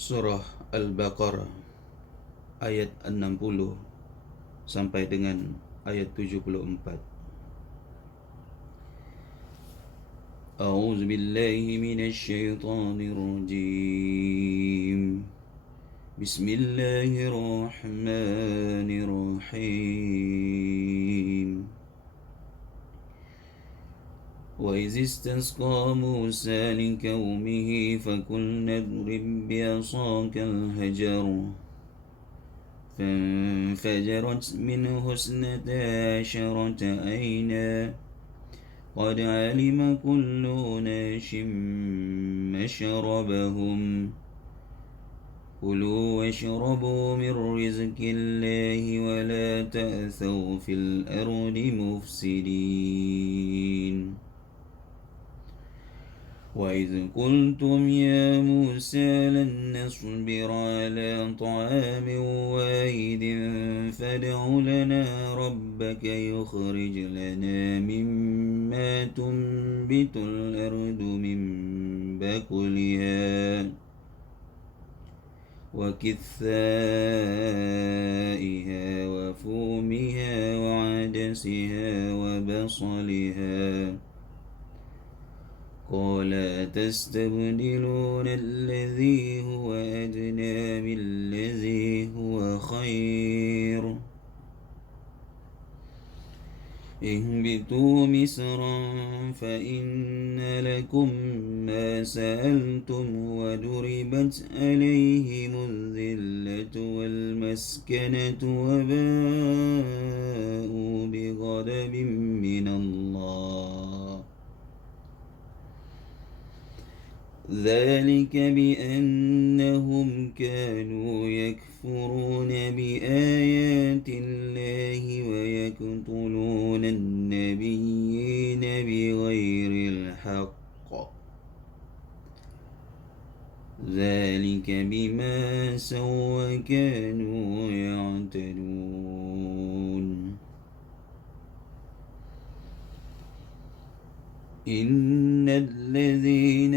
Surah Al-Baqarah ayat 60 sampai dengan ayat 74. A'udzu billahi minasy syaithanir rajim. Bismillahirrahmanirrahim. وإذ استسقى موسى لقومه فقلنا اضرب بعصاك الحجر فانفجرت منه 12 عينا قد علم كل أناس مشربهم كلوا واشربوا من رزق الله ولا تأثوا في الأرض مفسدين وإذ قلتم يا موسى لن نصبر على طعام واحد فادع لنا ربك يخرج لنا مما تنبت الأرض من بقلها وكثائها وفومها وعدسها وبصلها قال أتستبدلون الذي هو أدنى بالذي هو خير اهبطوا مصرا فإن لكم ما سألتم وضربت عليهم الذلة والمسكنة وباءوا بغضب من الله ذلك بأنهم كانوا يكفرون بآيات الله ويقتلون النبيين بغير الحق ذلك بما عصوا وكانوا يعتدون إن الذين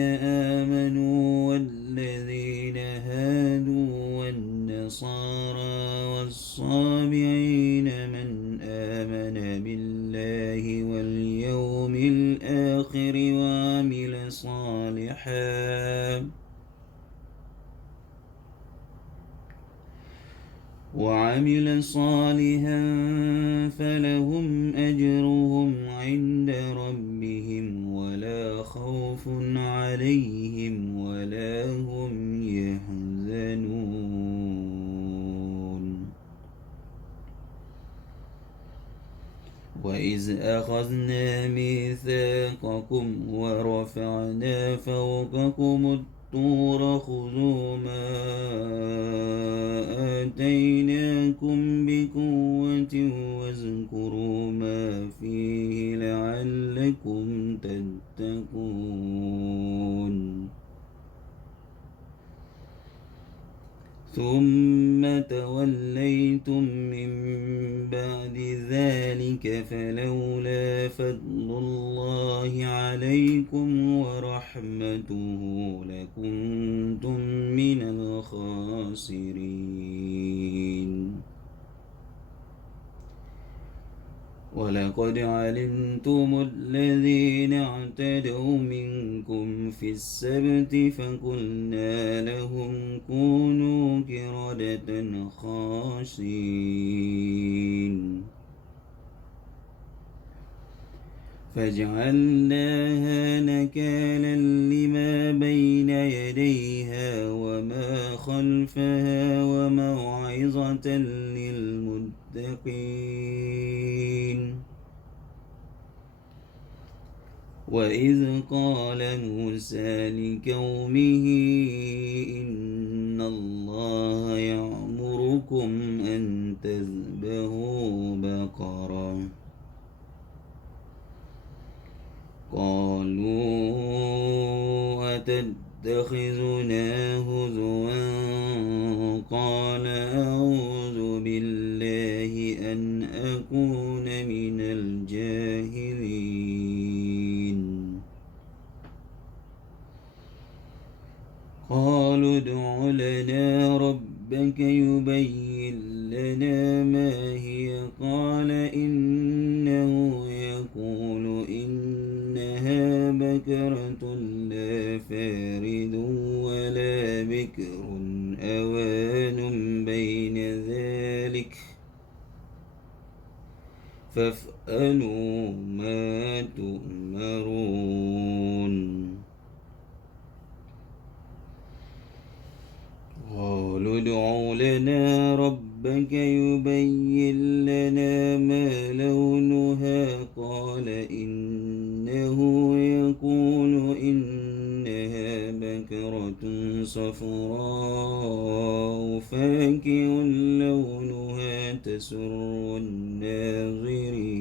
آمنوا والذين هادوا والنصارى والصابعين من آمن بالله واليوم الآخر وعمل صالحا فلهم أجرهم عند ربهم ولا خوف عليهم ولا هم يحزنون وإذ أخذنا ميثاقكم ورفعنا فوقكم الطور خذوا ما آتيناكم بقوة واذكروا ما فيه لعلكم تتقون ثم توليتم من بعد ذلك فلولا فضل الله عليكم ورحمته لكنتم من الخاسرين ولقد علمتم الذين اعتدوا منكم في السبت فقلنا لهم كونوا قردة خاسئين فجعلناها نكالا لما بين يديها وما خلفها وموعظة للمتقين وإذ قال موسى لقومه إن الله يأمركم أن تذبحوا بقرة قالوا أتتخذنا هزوا قال أعوذ بالله أن أكون من الجاهلين قالوا ادع لنا بكر أوان بين ذلك فافعلوا ما تؤمرون قالوا ادع لنا ربك يبين لنا ما لونها قال إنه يقول إنها بكرة صفراء فاكهة لونها تسر الناظرين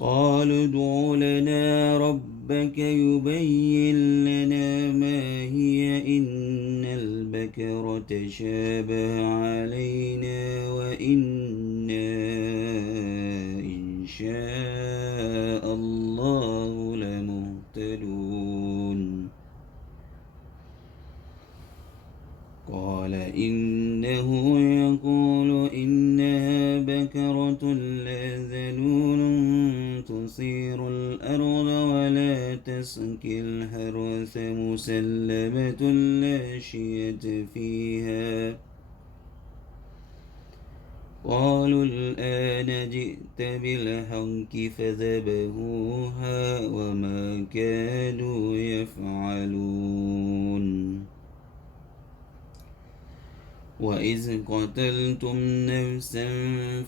قالوا ادع لنا ربك يبين لنا ما هي إن البكرة شابه علينا وإنا إن شاء الله لمهتدون قال إنه يقول إنها بكرة لا ذلول تثير الأرض ولا تسقي الحرث مسلمة لا شية فيها قالوا الآن جئت بالحق فذبحوها وما كانوا يفعلون وإذ قتلتم نفسا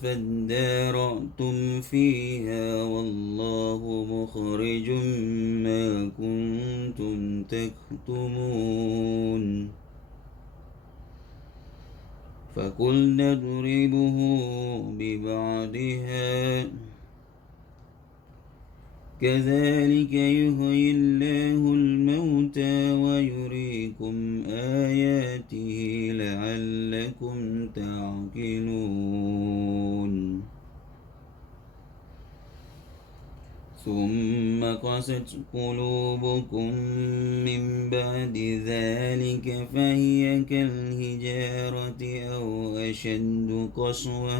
فادارأتم فيها والله مخرج ما كنتم تكتمون فقلنا اضربوه ببعضها كذلك يحيي الله الموتى ويريكم آياته لعلكم تعقلون ثم قست قلوبكم من بعد ذلك فهي كالحجارة أو أشد قسوة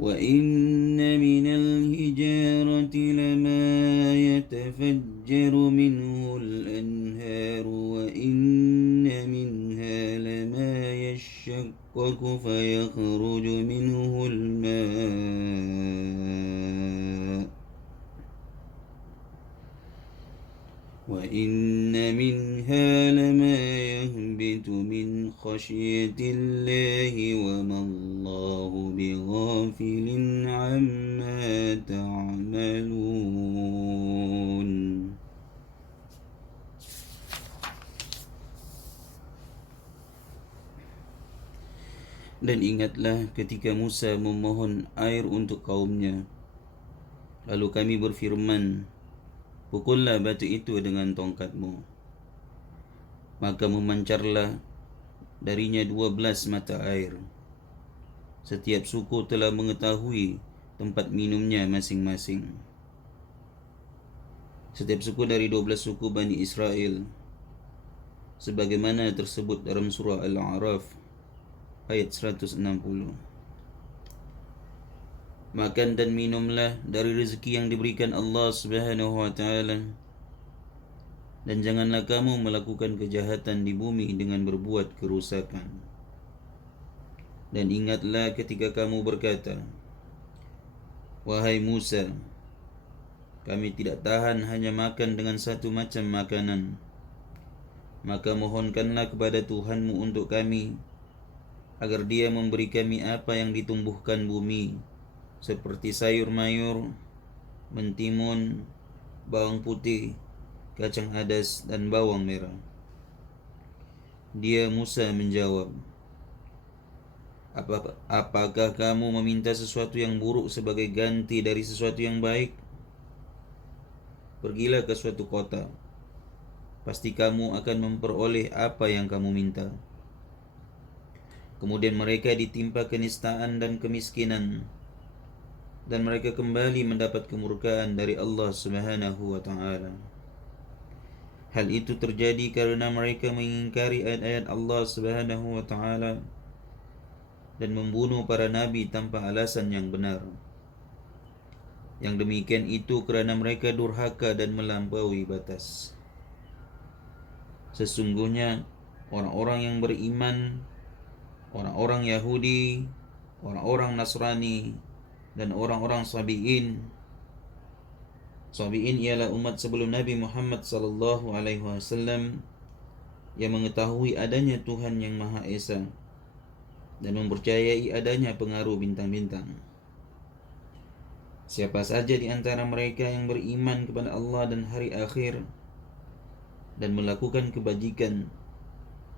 وإن من الحجارة لما يتفجر منه الأنهار وإن منها لما يشقق فيخرج منه الماء وإن منها لما يهبط من خشية الله وما الله بغافل عما تعملون. Dan ingatlah ketika Musa memohon air untuk kaumnya. Lalu kami berfirman, pukullah batu itu dengan tongkatmu. Maka memancarlah darinya 12 mata air. Setiap suku telah mengetahui tempat minumnya masing-masing. Setiap suku dari 12 suku Bani Israel, sebagaimana tersebut dalam surah Al-A'raf ayat 160. Makan dan minumlah dari rezeki yang diberikan Allah Subhanahu wa taala, dan janganlah kamu melakukan kejahatan di bumi dengan berbuat kerusakan. Dan ingatlah ketika kamu berkata, wahai Musa, kami tidak tahan hanya makan dengan satu macam makanan, maka mohonkanlah kepada Tuhanmu untuk kami agar Dia memberi kami apa yang ditumbuhkan bumi, seperti sayur mayur, mentimun, bawang putih, kacang adas, dan bawang merah. Dia Musa menjawab, apakah kamu meminta sesuatu yang buruk sebagai ganti dari sesuatu yang baik? Pergilah ke suatu kota, pasti kamu akan memperoleh apa yang kamu minta. Kemudian mereka ditimpa kenistaan dan kemiskinan, dan mereka kembali mendapat kemurkaan dari Allah Subhanahu wa taala. Hal itu terjadi karena mereka mengingkari ayat-ayat Allah Subhanahu wa taala dan membunuh para nabi tanpa alasan yang benar. Yang demikian itu kerana mereka durhaka dan melampaui batas. Sesungguhnya orang-orang yang beriman, orang-orang Yahudi, orang-orang Nasrani, dan orang-orang Sabi'in. Sabi'in ialah umat sebelum Nabi Muhammad sallallahu alaihi wasallam yang mengetahui adanya Tuhan yang Maha Esa dan mempercayai adanya pengaruh bintang-bintang. Siapa saja di antara mereka yang beriman kepada Allah dan hari akhir dan melakukan kebajikan,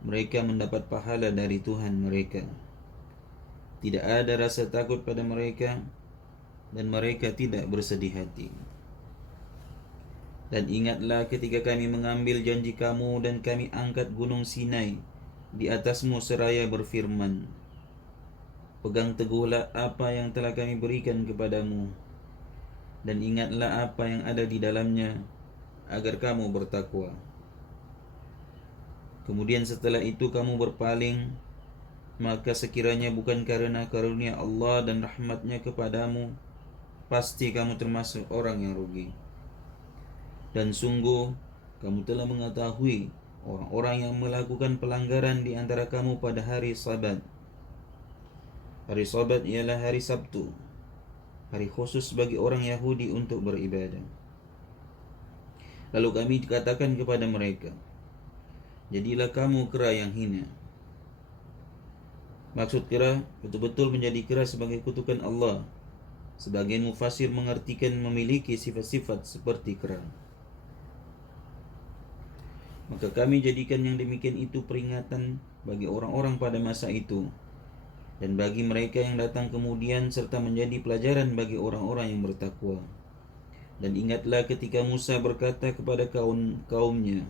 mereka mendapat pahala dari Tuhan mereka. Tidak ada rasa takut pada mereka dan mereka tidak bersedih hati. Dan ingatlah ketika kami mengambil janji kamu dan kami angkat gunung Sinai di atasmu seraya berfirman, pegang teguhlah apa yang telah kami berikan kepadamu dan ingatlah apa yang ada di dalamnya agar kamu bertakwa. Kemudian setelah itu kamu berpaling, maka sekiranya bukan karena karunia Allah dan rahmatnya kepadamu, pasti kamu termasuk orang yang rugi. Dan sungguh kamu telah mengetahui orang-orang yang melakukan pelanggaran di antara kamu pada hari Sabat. Hari Sabat ialah hari Sabtu, hari khusus bagi orang Yahudi untuk beribadah. Lalu kami katakan kepada mereka, jadilah kamu kera yang hina. Maksud kera betul-betul menjadi kera sebagai kutukan Allah. Sebagian mufasir mengartikan memiliki sifat-sifat seperti kera. Maka kami jadikan yang demikian itu peringatan bagi orang-orang pada masa itu dan bagi mereka yang datang kemudian, serta menjadi pelajaran bagi orang-orang yang bertakwa. Dan ingatlah ketika Musa berkata kepada kaumnya,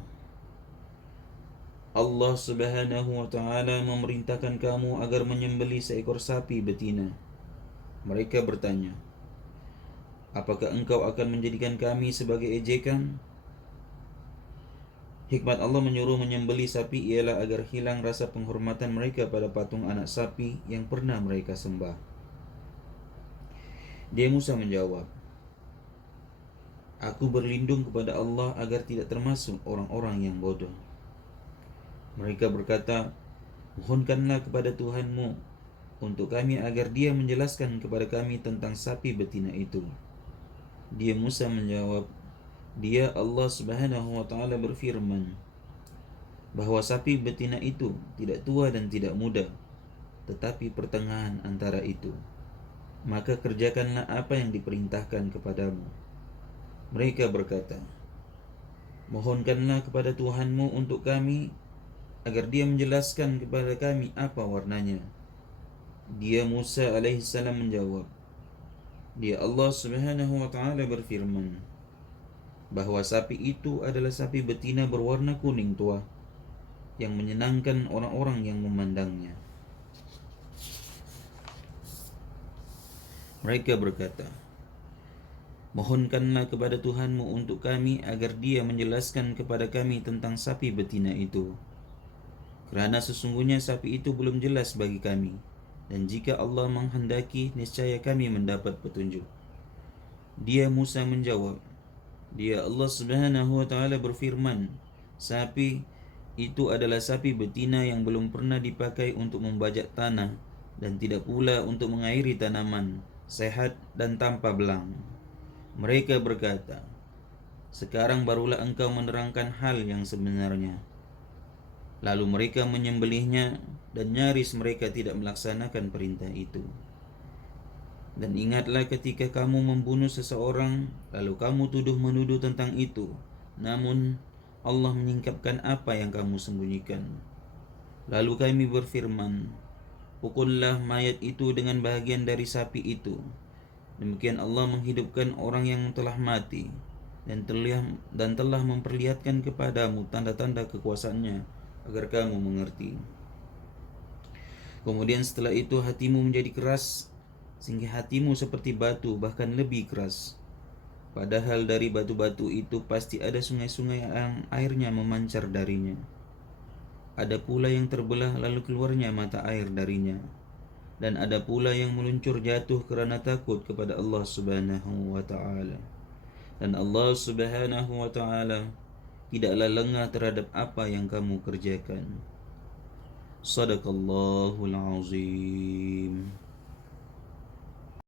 Allah Subhanahu wa taala memerintahkan kamu agar menyembelih seekor sapi betina. Mereka bertanya, apakah engkau akan menjadikan kami sebagai ejekan? Hikmat Allah menyuruh menyembelih sapi ialah agar hilang rasa penghormatan mereka pada patung anak sapi yang pernah mereka sembah. Dia Musa menjawab, aku berlindung kepada Allah agar tidak termasuk orang-orang yang bodoh. Mereka berkata, mohonkanlah kepada Tuhanmu untuk kami agar dia menjelaskan kepada kami tentang sapi betina itu. Dia Musa menjawab, dia Allah Subhanahu wa taala berfirman bahwa sapi betina itu tidak tua dan tidak muda, tetapi pertengahan antara itu. Maka kerjakanlah apa yang diperintahkan kepadamu. Mereka berkata, mohonkanlah kepada Tuhanmu untuk kami agar dia menjelaskan kepada kami apa warnanya. Dia Musa alaihissalam menjawab, dia Allah Subhanahu wa taala berfirman bahwa sapi itu adalah sapi betina berwarna kuning tua yang menyenangkan orang-orang yang memandangnya. Mereka berkata, mohonkanlah kepada Tuhanmu untuk kami agar dia menjelaskan kepada kami tentang sapi betina itu, kerana sesungguhnya sapi itu belum jelas bagi kami, dan jika Allah menghendaki niscaya kami mendapat petunjuk. Dia Musa menjawab, dia Allah Subhanahu wa taala berfirman, sapi itu adalah sapi betina yang belum pernah dipakai untuk membajak tanah dan tidak pula untuk mengairi tanaman, sehat dan tanpa belang. Mereka berkata, sekarang barulah engkau menerangkan hal yang sebenarnya. Lalu mereka menyembelihnya dan nyaris mereka tidak melaksanakan perintah itu. Dan ingatlah ketika kamu membunuh seseorang, lalu kamu tuduh-menuduh tentang itu, namun Allah menyingkapkan apa yang kamu sembunyikan. Lalu kami berfirman, pukullah mayat itu dengan bahagian dari sapi itu. Demikian Allah menghidupkan orang yang telah mati dan telah memperlihatkan kepadamu tanda-tanda kekuasaannya agar kamu mengerti. Kemudian setelah itu hatimu menjadi keras, sehingga hatimu seperti batu, bahkan lebih keras. Padahal dari batu-batu itu pasti ada sungai-sungai yang airnya memancar darinya. Ada pula yang terbelah lalu keluarnya mata air darinya. Dan ada pula yang meluncur jatuh kerana takut kepada Allah Subhanahu wa taala. Dan Allah Subhanahu wa taala tidaklah lengah terhadap apa yang kamu kerjakan. Sadaqallahul azim.